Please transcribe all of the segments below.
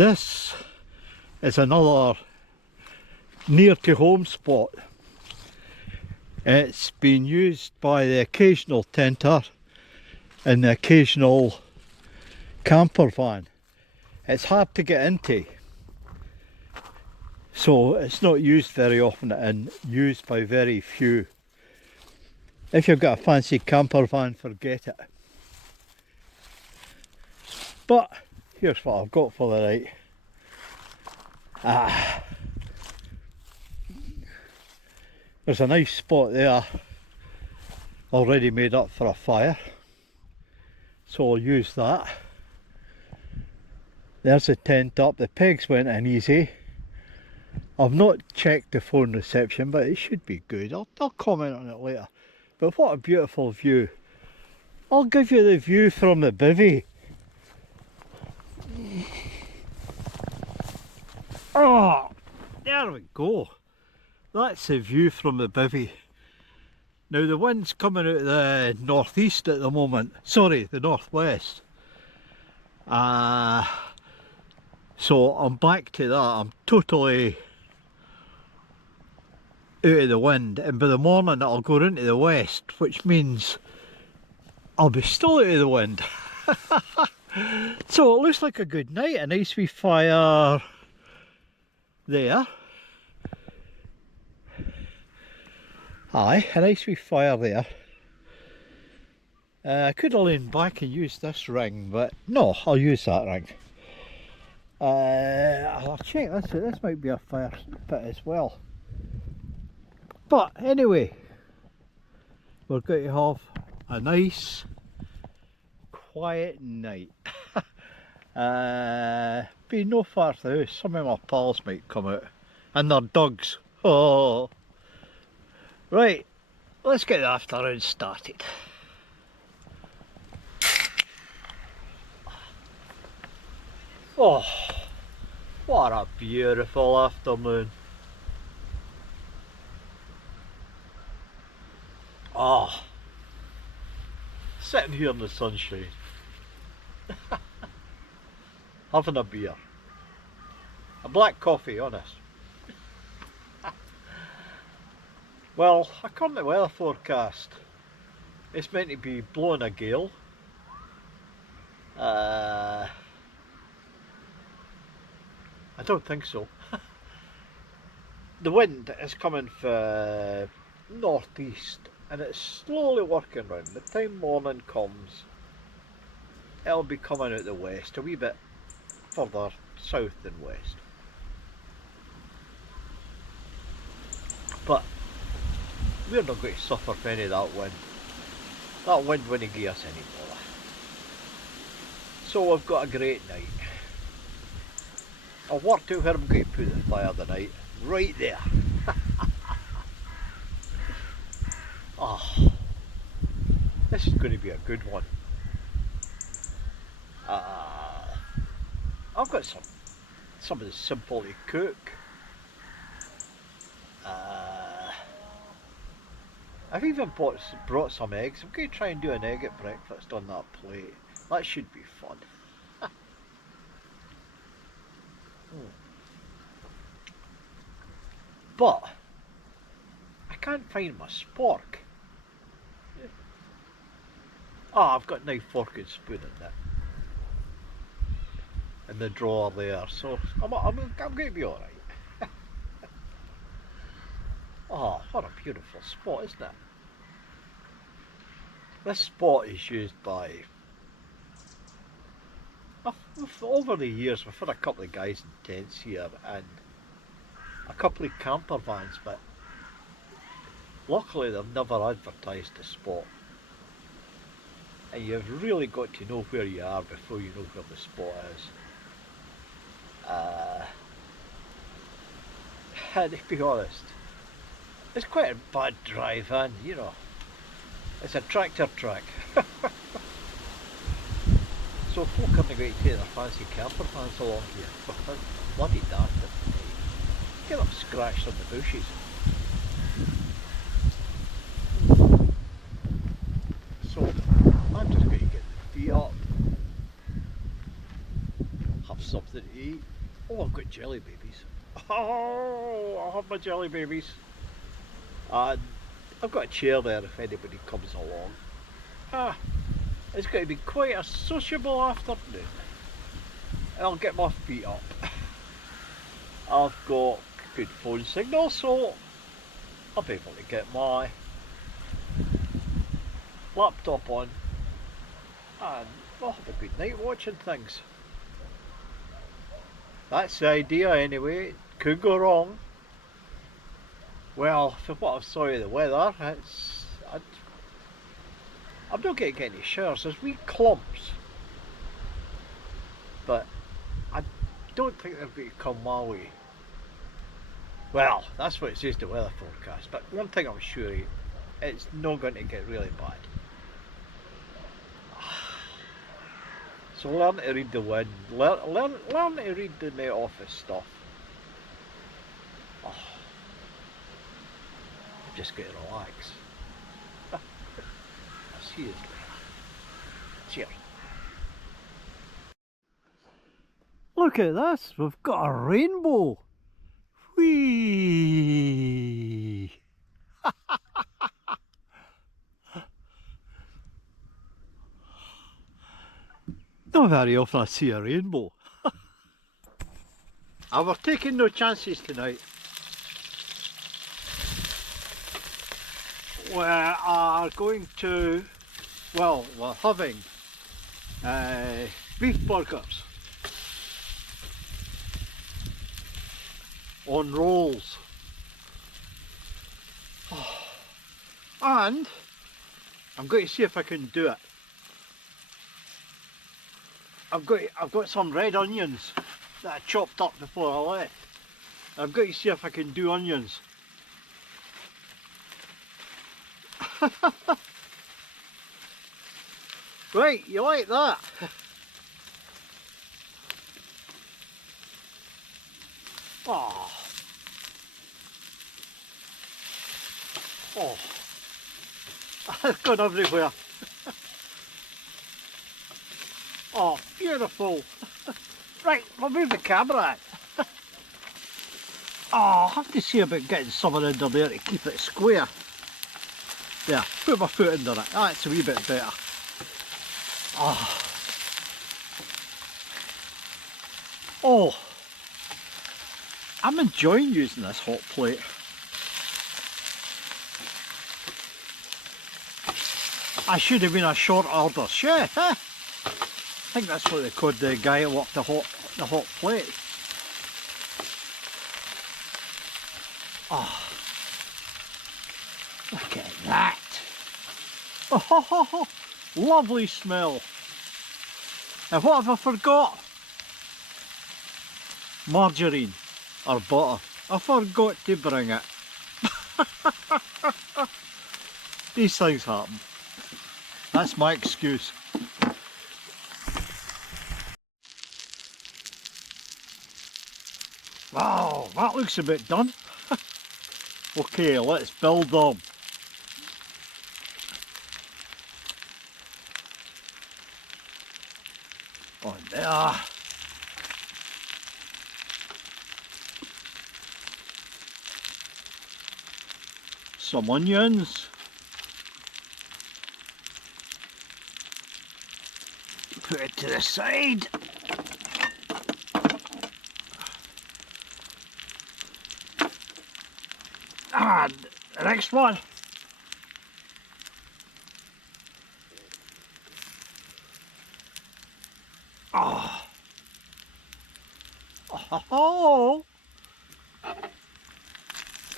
This is another near to home spot. It's been used by the occasional tenter and the occasional camper van. It's hard to get into, so it's not used very often and used by very few. If you've got a fancy camper van, forget it. But here's what I've got for the night. There's a nice spot there already made up for a fire, so I'll use that. There's the tent up. The pegs went in easy. I've not checked the phone reception, but it should be good. I'll comment on it later. But what a beautiful view. I'll give you the view from the bivvy. Oh, there we go. That's the view from the bivvy. Now the wind's coming out of the northeast at the moment. Sorry, the northwest. So I'm back to that. I'm totally out of the wind, and by the morning it'll go into the west, which means I'll be still out of the wind. So it looks like a good night. A nice wee fire there. Aye, a nice wee fire there. I could have leaned back and used this ring, but no, I'll use that ring. I'll check this. This might be a fire pit as well. But anyway, we're going to have a nice, quiet night. Be no far to the house. Some of my pals might come out, and their dogs. Oh, right. Let's get the afternoon started. Oh, what a beautiful afternoon. Oh, sitting here in the sunshine, having a beer, a black coffee, honest. Well, according to the weather forecast, it's meant to be blowing a gale. I don't think so. The wind is coming from northeast, and it's slowly working round. By the time morning comes, it'll be coming out the west, a wee bit further south than west. But we're not going to suffer from any of that wind. That wind wouldn't give us any bother. So we've got a great night. I'll work out where I'm going to put the fire tonight. Right there. Oh, this is going to be a good one. I've got something simple to cook. I've even brought some eggs. I'm going to try and do an egg at breakfast on that plate. That should be fun. But I can't find my spork. I've got knife, fork and spoon in there, in the drawer there, so I'm going to be alright. Oh, what a beautiful spot, isn't it? This spot is used by, over the years we've had a couple of guys in tents here and a couple of camper vans, but luckily they've never advertised the spot. And you've really got to know where you are before you know where the spot is. And to be honest, it's quite a bad drive in, you know. It's a tractor track. So folk aren't going to take their fancy camper vans along here. Bloody daft, isn't it? Get them scratched on the bushes. So I'm just going to get the feet up, have some something to eat. Oh, I've got jelly babies. Oh, I'll have my jelly babies. And I've got a chair there if anybody comes along. Ah, it's going to be quite a sociable afternoon. I'll get my feet up. I've got good phone signal, so I'll be able to get my laptop on and I'll have a good night watching things. That's the idea anyway. Could go wrong. Well, for what I saw of the weather, I'm not going to get any showers. There's wee clumps, but I don't think they're going to come my way. Well, that's what it says the weather forecast, but one thing I'm sure, it's not going to get really bad. So learn to read the wind, learn to read the net office stuff. Oh, I've just got to relax. I'll see you later. Cheers. Look at this, we've got a rainbow. Whee! Not very often I see a rainbow. And we're taking no chances tonight. We are going to, well, we're having beef burgers on rolls. And I'm going to see if I can do it. I've got some red onions that I chopped up before I left. I've got to see if I can do onions. Right, you like that? Oh. Oh. It's gone everywhere. Oh, beautiful. Right, we'll move the camera in. Oh, I'll have to see about getting someone under there to keep it square. There, put my foot under it. That's a wee bit better. Oh. Oh. I'm enjoying using this hot plate. I should have been a short order chef, eh? I think that's what they called the guy who worked the hot plate. Oh, look at that! Oh, lovely smell. And what have I forgot? Margarine or butter. I forgot to bring it. These things happen. That's my excuse. Wow, that looks a bit done. Okay, let's build them. On there. Some onions. Put it to the side. And the next one. Oh. Oh.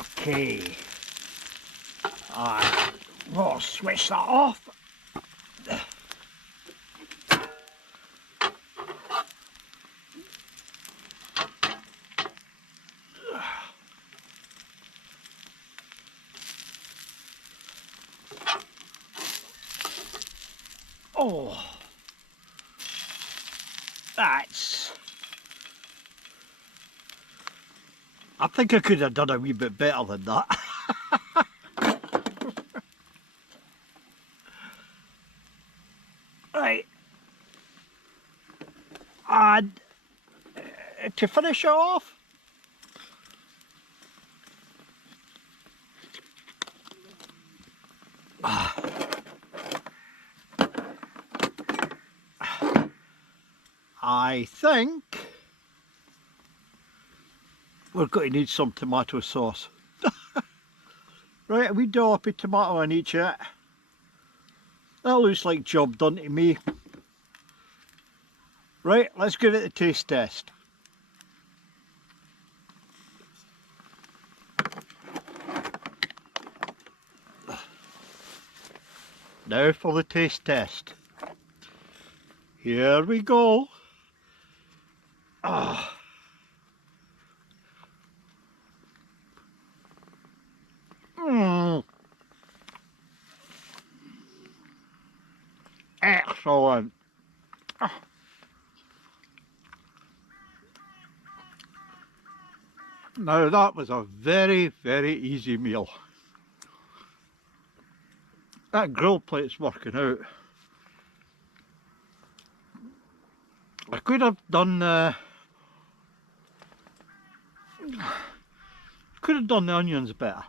Okay. We'll switch that off. Oh, that's... I think I could have done a wee bit better than that. Right. And to finish it off, I think we're going to need some tomato sauce. Right, a wee dollop of tomato on each of it. That looks like job done to me. Right, let's give it a taste test. Now for the taste test. Here we go. Ah. Excellent. Now that was a very, very easy meal. That grill plate's working out. I could have done the onions better.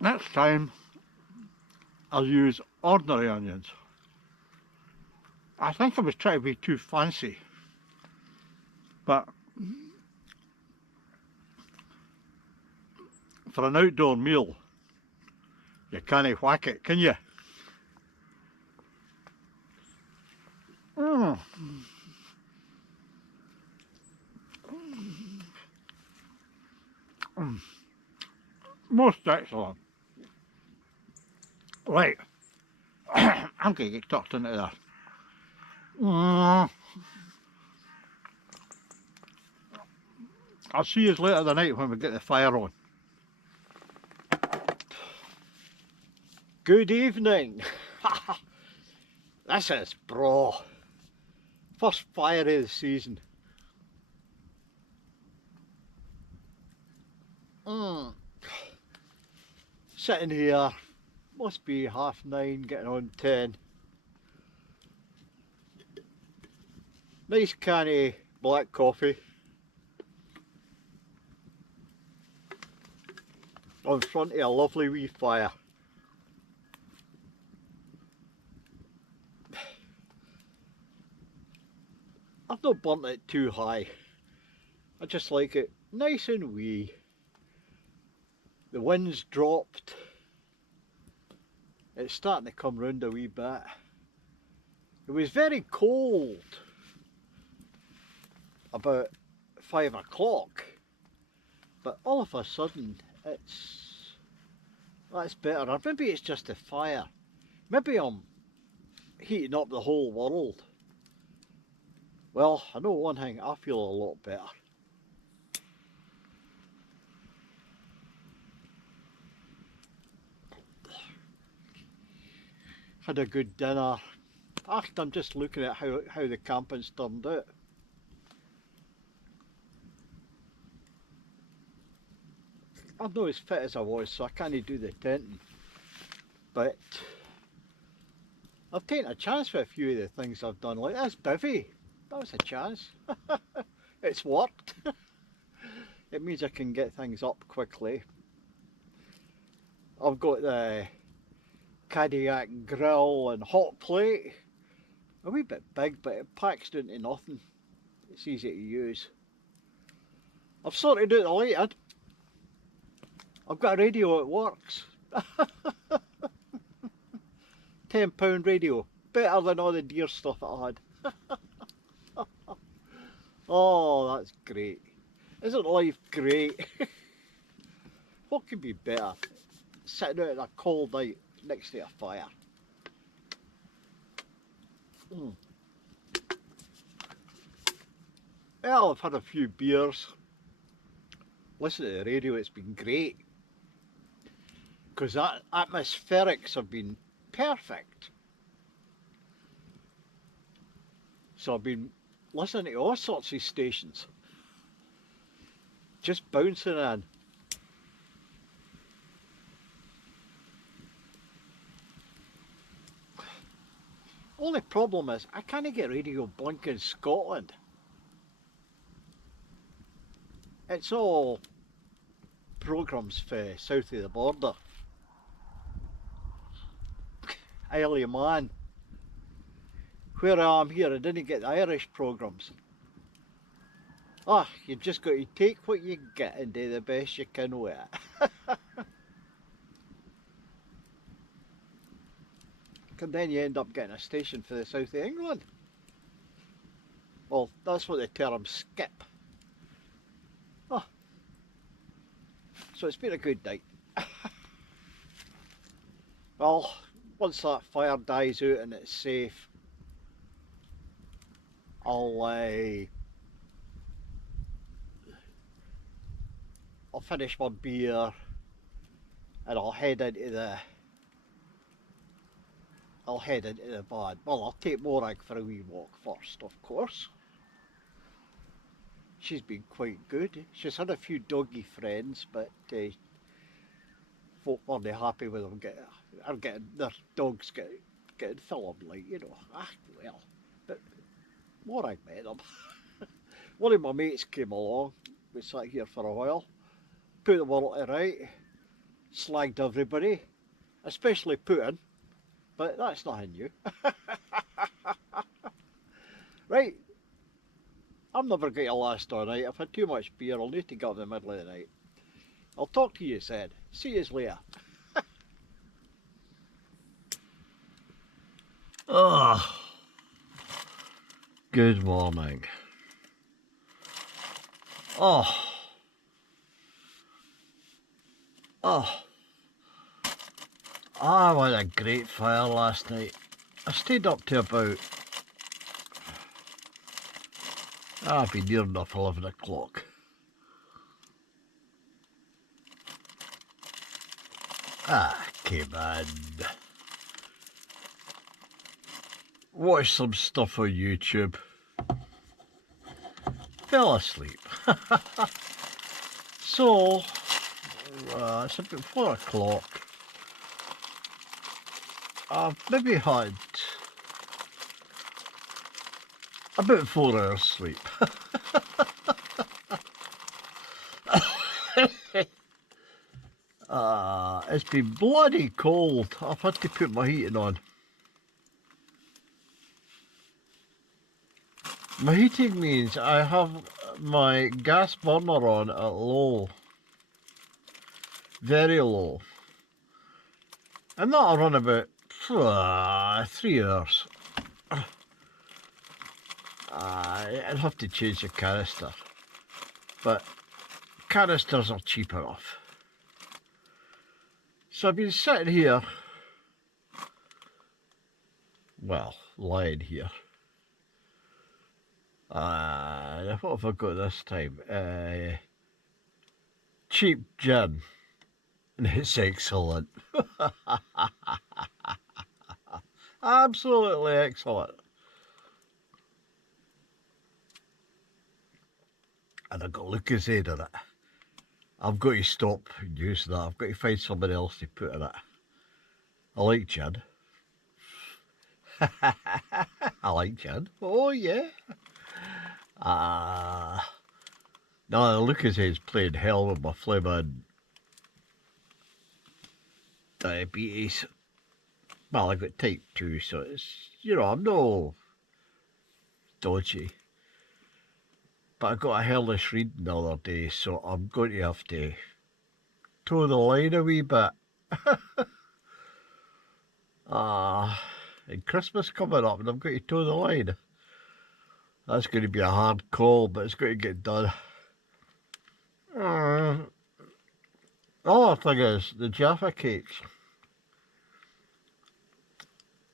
Next time I'll use ordinary onions. I think I was trying to be too fancy, but for an outdoor meal you can't whack it, can you? Most excellent. Right, I'm going to get tucked into there. I'll see you later tonight when we get the fire on. Good evening. This is bro. First fire of the season. Sitting here, must be 9:30, getting on 10. Nice canny black coffee. On front of a lovely wee fire. I've not burnt it too high. I just like it nice and wee. The wind's dropped. It's starting to come round a wee bit. It was very cold about 5 o'clock, but all of a sudden that's better. Or maybe it's just a fire. Maybe I'm heating up the whole world. Well, I know one thing, I feel a lot better. Had a good dinner. I'm just looking at how the camping's turned out. I'm not as fit as I was, so I can't do the tenting. But I've taken a chance with a few of the things I've done, like this bivvy. That was a chance. It's worked. It means I can get things up quickly. I've got the Cadillac grill and hot plate. A wee bit big, but it packs down to nothing. It's easy to use. I've sorted out the lighting. I've got a radio that works. £10 radio. Better than all the dear stuff that I had. Oh, that's great. Isn't life great? What could be better? Sitting out on a cold night next to a fire. Well, I've had a few beers. Listen to the radio, it's been great. Because that atmospherics have been perfect. So I've been listening to all sorts of stations. Just bouncing in. Only problem is, I can't get Radio Blinking Scotland. It's all programmes for south of the border. Isle of Man. Where I am here, I didn't get the Irish programmes. You just got to take what you get and do the best you can with it. And then you end up getting a station for the south of England. Well, that's what the term skip. So it's been a good night. Well, once that fire dies out and it's safe, I'll finish my beer and I'll head into the van. Well, I'll take Morag for a wee walk first, of course. She's been quite good. She's had a few doggy friends, but folk weren't happy with them getting their dogs getting film, like, you know. Well, but Morag met them. One of my mates came along. We sat here for a while, put the world to right, slagged everybody, especially Putin, but that's nothing new. Right, I'm never going to last all night. I've had too much beer. I'll need to get up in the middle of the night. I'll talk to you then. See you later. Oh, good morning. Oh. I had a great fire last night. I stayed up to about, I'd be near enough 11 o'clock. Came in, watched some stuff on YouTube, fell asleep. So, it's about 4 o'clock. I've maybe had about 4 hours sleep. It's been bloody cold. I've had to put my heating on. My heating means I have my gas burner on at low, very low, and that'll run about 3 hours. I'd have to change the canister, but canisters are cheap enough. So I've been sitting here, well, lying here. What have I got this time? Cheap gin, and it's excellent. Absolutely excellent. And I've got Lucozade in it. I've got to stop using that. I've got to find somebody else to put in it. I like gin. I like gin. Oh yeah. No, the Lucasade's playing hell with my phlegm and diabetes. Well, I got type 2, so it's, you know, I'm no dodgy. But I got a hellish reading the other day, so I'm going to have to toe the line a wee bit. And Christmas coming up, and I'm going to toe the line. That's going to be a hard call, but it's going to get done. The other thing is the Jaffa cakes.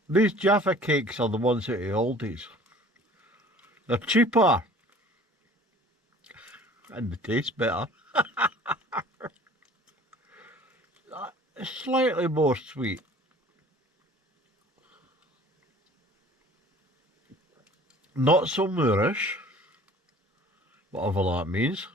These Jaffa cakes are the ones at the Aldi's. They're cheaper. And they taste better. Slightly more sweet. Not so Moorish, whatever that means.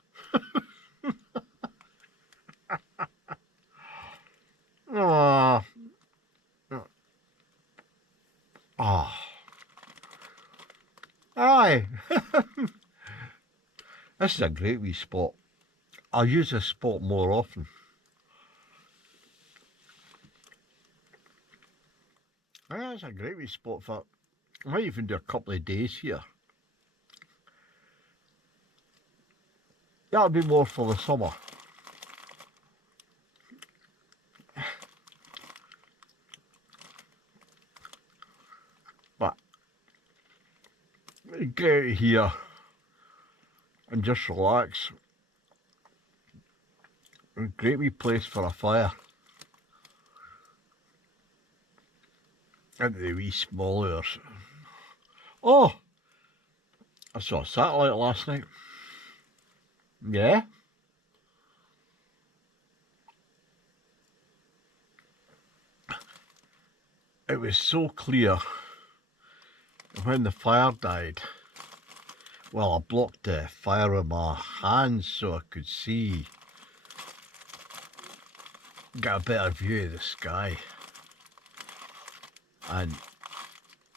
This is a great wee spot. I'll use this spot more often. Yeah, it's a great wee spot for, I might even do a couple of days here. That'll be more for the summer. But get out here and just relax. A great wee place for a fire. Into the wee small hours. Oh! I saw a satellite last night. Yeah? It was so clear when the fire died. Well, I blocked the fire with my hands so I could see, get a better view of the sky. And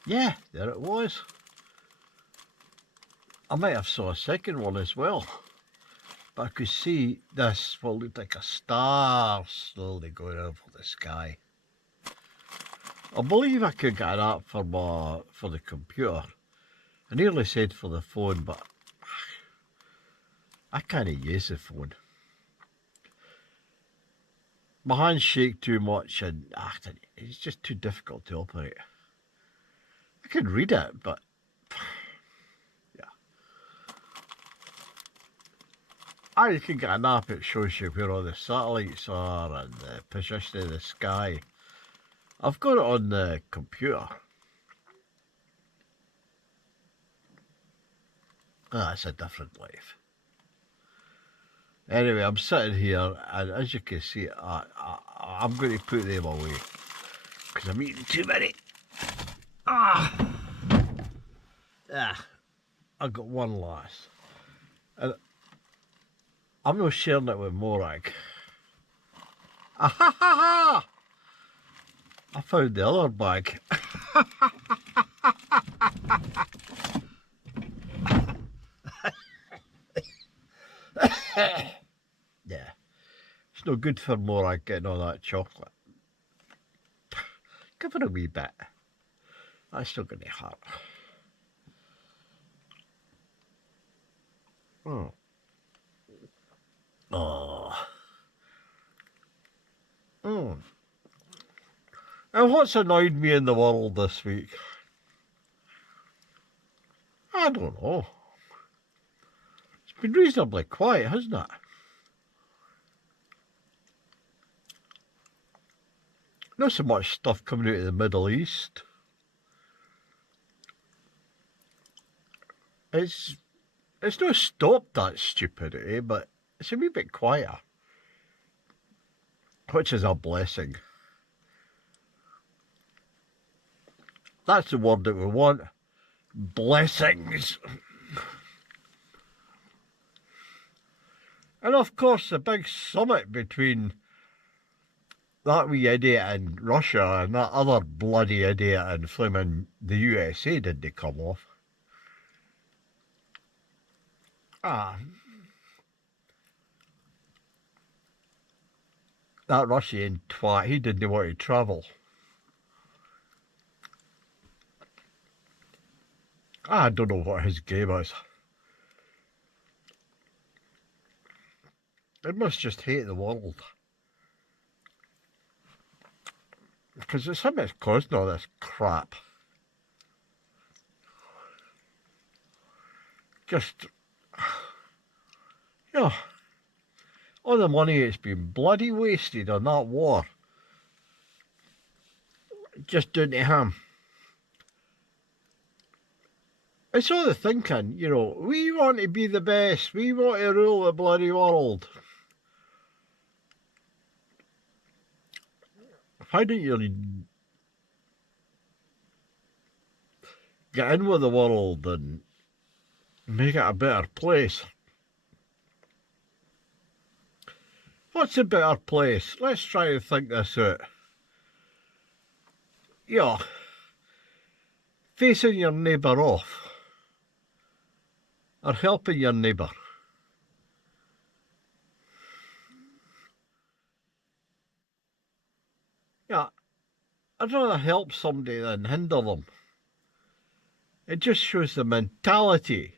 yeah, there it was. I might have saw a second one as well. But I could see this, what looked like a star slowly going over the sky. I believe I could get an app for the computer. I nearly said for the phone, but I can't use the phone. My hands shake too much and it's just too difficult to operate. I can read it, but yeah. You can get an app that shows you where all the satellites are and the position of the sky. I've got it on the computer. It's a different life. Anyway, I'm sitting here and as you can see, I'm going to put them away because I'm eating too many. I've got one last. And I'm not sharing it with Morag. I found the other bag. Yeah, it's no good for Morag getting all that chocolate. Give her a wee bit. That's not going to hurt. Oh. And what's annoyed me in the world this week? I don't know. It's been reasonably quiet, hasn't it? Not so much stuff coming out of the Middle East. It's not stopped that stupidity, but it's a wee bit quieter. Which is a blessing. That's the word that we want. Blessings. And of course the big summit between that wee idiot in Russia and that other bloody idiot in flaming the USA didn't come off. That Russian twat, he didn't want to travel. I don't know what his game is. He must just hate the world. Because it's him that's causing all this crap. Just, you know, all the money that's been bloody wasted on that war. Just down to him. It's all the thinking, you know, we want to be the best, we want to rule the bloody world. Why don't you get in with the world and make it a better place? What's a better place? Let's try and think this out. Yeah, facing your neighbour off, or helping your neighbour. I'd rather help somebody than hinder them. It just shows the mentality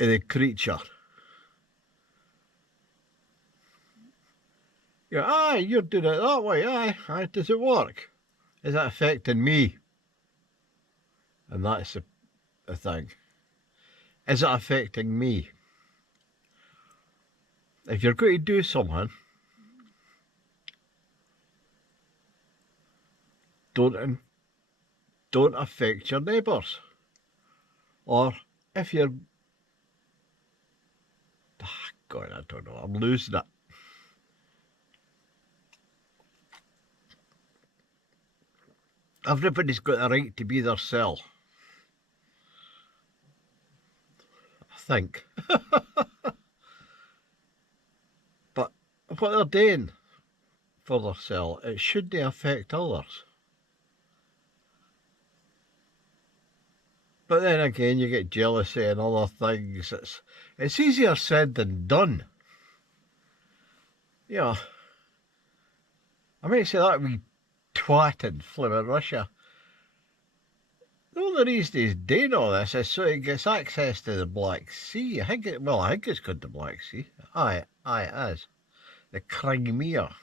of the creature. Yeah, aye, you're doing it that way, aye, does it work? Is that affecting me? And that's the thing. Is it affecting me? If you're going to do something, don't affect your neighbours. Or if you're, God, I don't know, I'm losing it. Everybody's got the right to be their self, I think. But what they're doing for themselves, it shouldn't affect others. But then again, you get jealousy and other things. It's easier said than done. You know, I might say that wee twat in flippin' Russia. The only reason he's doing all this is so he gets access to the Black Sea. I think it's called the Black Sea. Aye, it is. The Crimea.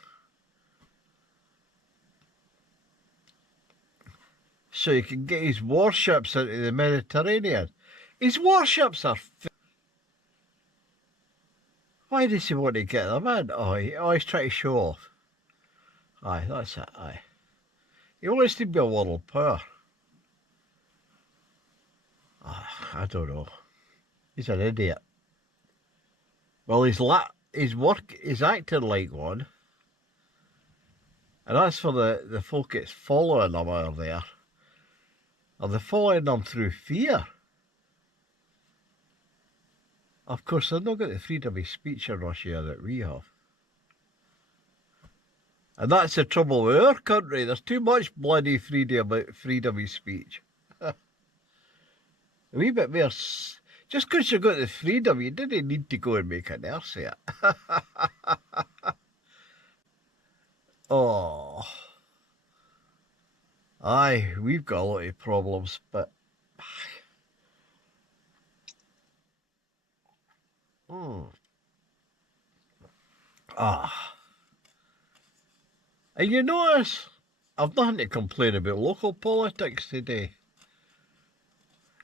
So he can get his warships into the Mediterranean. His warships are... Why does he want to get them in? He's trying to show off. Aye, that's it, aye. He wants to be a world power. I don't know. He's an idiot. Well, his work is acting like one. And as for the folk that's following him out there, are they following him through fear? Of course, they've not got the freedom of speech in Russia that we have. And that's the trouble with our country. There's too much bloody freedom of speech. A wee bit more... Just because you've got the freedom, you didn't need to go and make an arse of it. Oh. Aye, we've got a lot of problems, but... And you notice, I've nothing to complain about local politics today.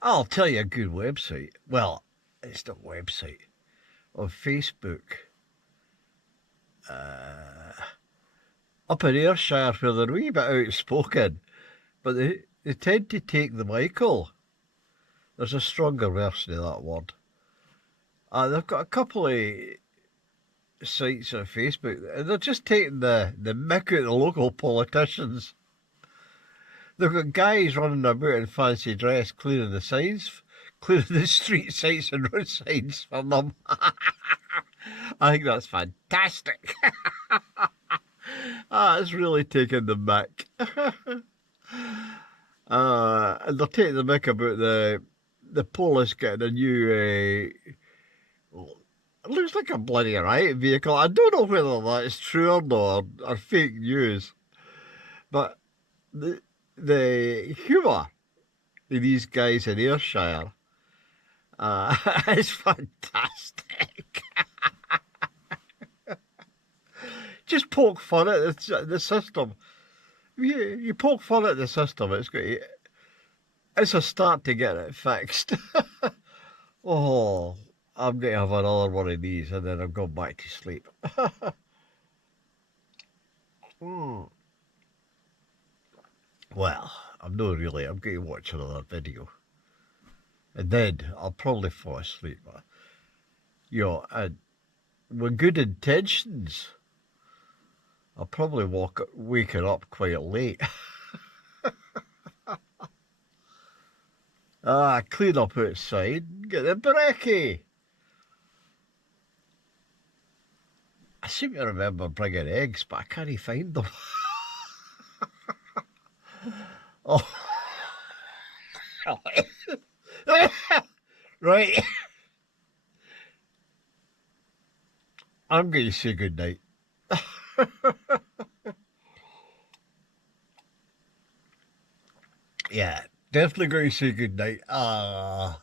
I'll tell you a good website. Well, it's not a website. On Facebook. Up in Ayrshire, where they're a wee bit outspoken, but they tend to take the Michael. There's a stronger version of that word. They've got a couple of sites on Facebook, and they're just taking the mick out of the local politicians. They've got guys running about in fancy dress, clearing the signs, clearing the street signs and road signs for them. I think that's fantastic. It's really taking the mick. And they're taking the mick about the police getting a new... it looks like a bloody riot vehicle. I don't know whether that is true or not, or fake news. But the humour of these guys in Ayrshire is fantastic. Just poke fun at the system. You poke fun at the system, it's a start to get it fixed. Oh, I'm going to have another one of these and then I'm going back to sleep. Well, I'm not really. I'm going to watch another video. And then I'll probably fall asleep. And with good intentions, I'll probably waking up quite late. Clean up outside, get the brekkie. I seem to remember bringing eggs, but I can't find them. Oh. Right. I'm going to say good night. definitely going to say good night. Ah,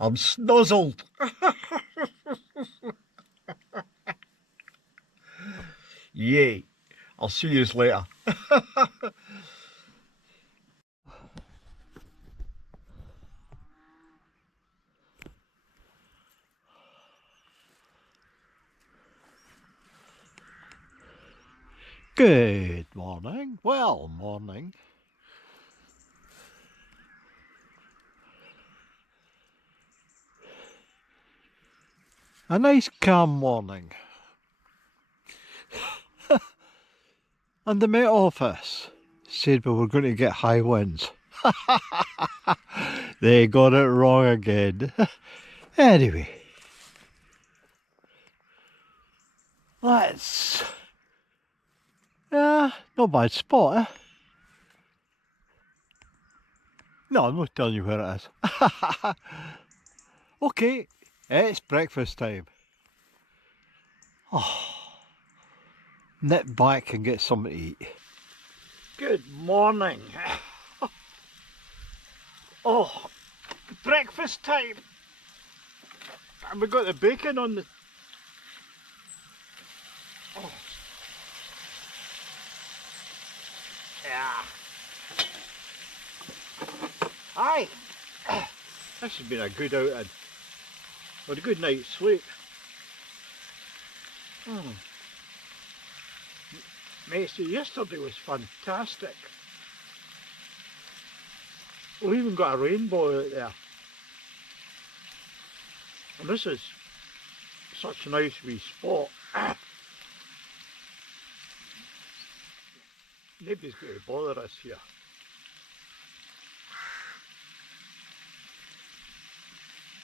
I'm snuzzled. Yay. I'll see you later. Good morning. Well, morning. A nice calm morning. And the Met Office said we were going to get high winds. They got it wrong again. Anyway, let's... not bad spot, eh? No, I'm not telling you where it is. Okay, it's breakfast time. Oh, nip back and get something to eat. Good morning. Oh, breakfast time. And we got the bacon on the... Oh. Yeah. Aye. This has been a good outing. With a good night's sleep. Mate, so yesterday was fantastic. We even got a rainbow out there. And this is such a nice wee spot. Nobody's going to bother us here.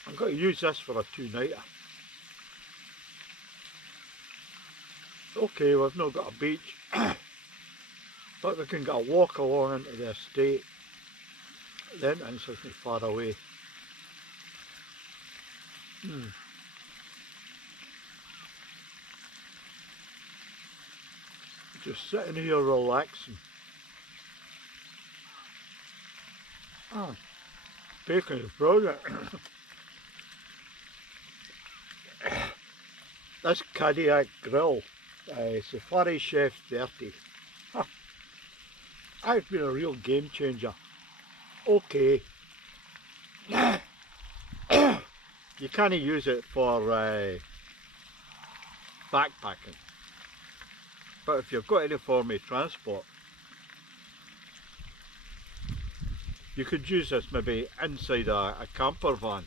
I'm going to use this for a two-nighter. Okay, we've not got a beach, but we can get a walk along into the estate. The entrance isn't far away. Just sitting here relaxing. Oh, bacon is brilliant. This cardiac grill, Safari Chef 30. I've been a real game changer. Okay. You can't use it for backpacking. But if you've got any form of transport, you could use this maybe inside a camper van.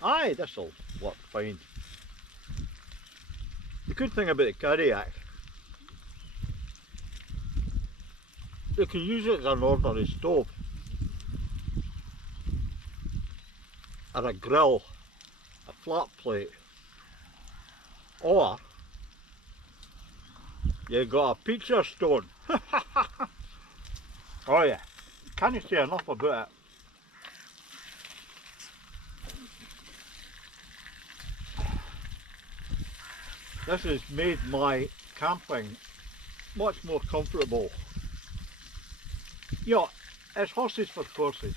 Aye, this'll work fine. The good thing about the cardiac, you can use it as an ordinary stove, or a grill, a flat plate, or you got a pizza stone. Oh yeah, can't say enough about it. This has made my camping much more comfortable. You know, it's horses for courses.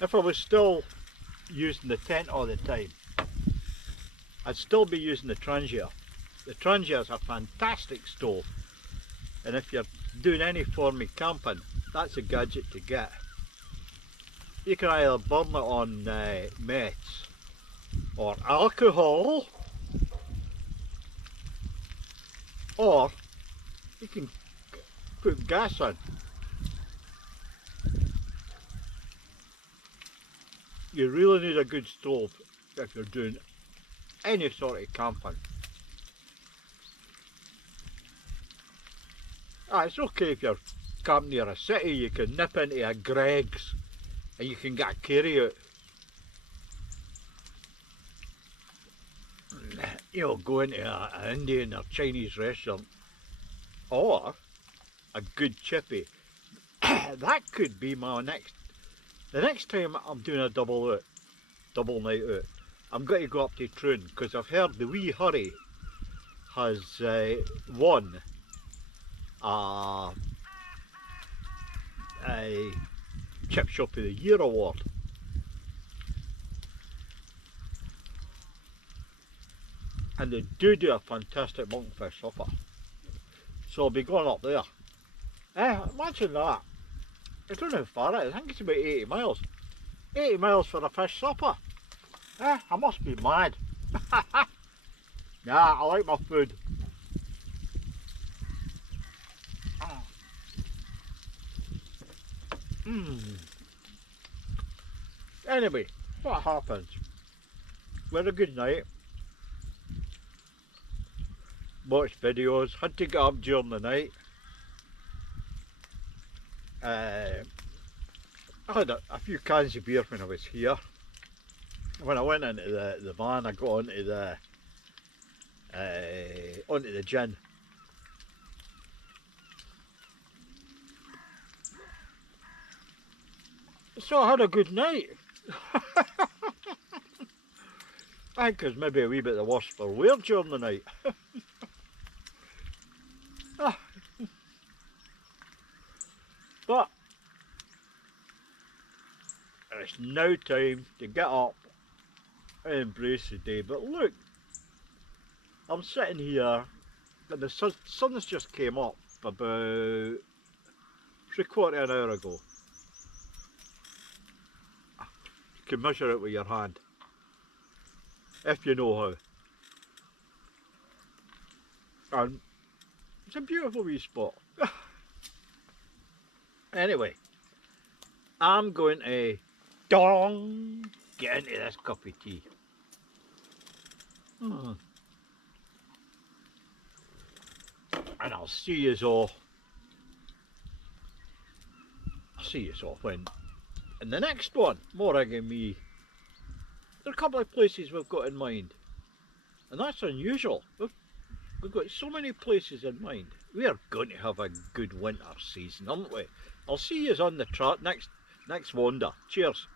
If I was still using the tent all the time, I'd still be using the Trangia. The Trangia is a fantastic stove, and if you're doing any form of camping, that's a gadget to get. You can either burn it on meths or alcohol, or you can put gas in. You really need a good stove if you're doing any sort of camping. It's okay if you're camping near a city, you can nip into a Greg's and you can get a carry out. You know, go into an Indian or Chinese restaurant, or a good chippy. That could be my the next time I'm doing a double night out, I'm going to go up to Troon because I've heard the wee Hurry has won a Chip Shop of the Year award. And they do a fantastic monkfish supper. So I'll be going up there. Imagine that. I don't know how far it is. I think it's about 80 miles. 80 miles for a fish supper. I must be mad. Nah, I like my food. Anyway, what happens? We had a good night. Watched videos, had to get up during the night. I had a few cans of beer when I was here. When I went into the van, I got onto the gin. So I had a good night. I think it was maybe a wee bit the worse for wear during the night. But it's now time to get up and embrace the day. But look, I'm sitting here and the sun's just came up about 3/4 of an hour ago. You can measure it with your hand, if you know how. And it's a beautiful wee spot. Anyway, I'm going to get into this cup of tea. And I'll see you all. I'll see you all when in the next one. Morag and me. There are a couple of places we've got in mind, and that's unusual. We've got so many places in mind. We are going to have a good winter season, aren't we? I'll see you on the track next wander. Cheers.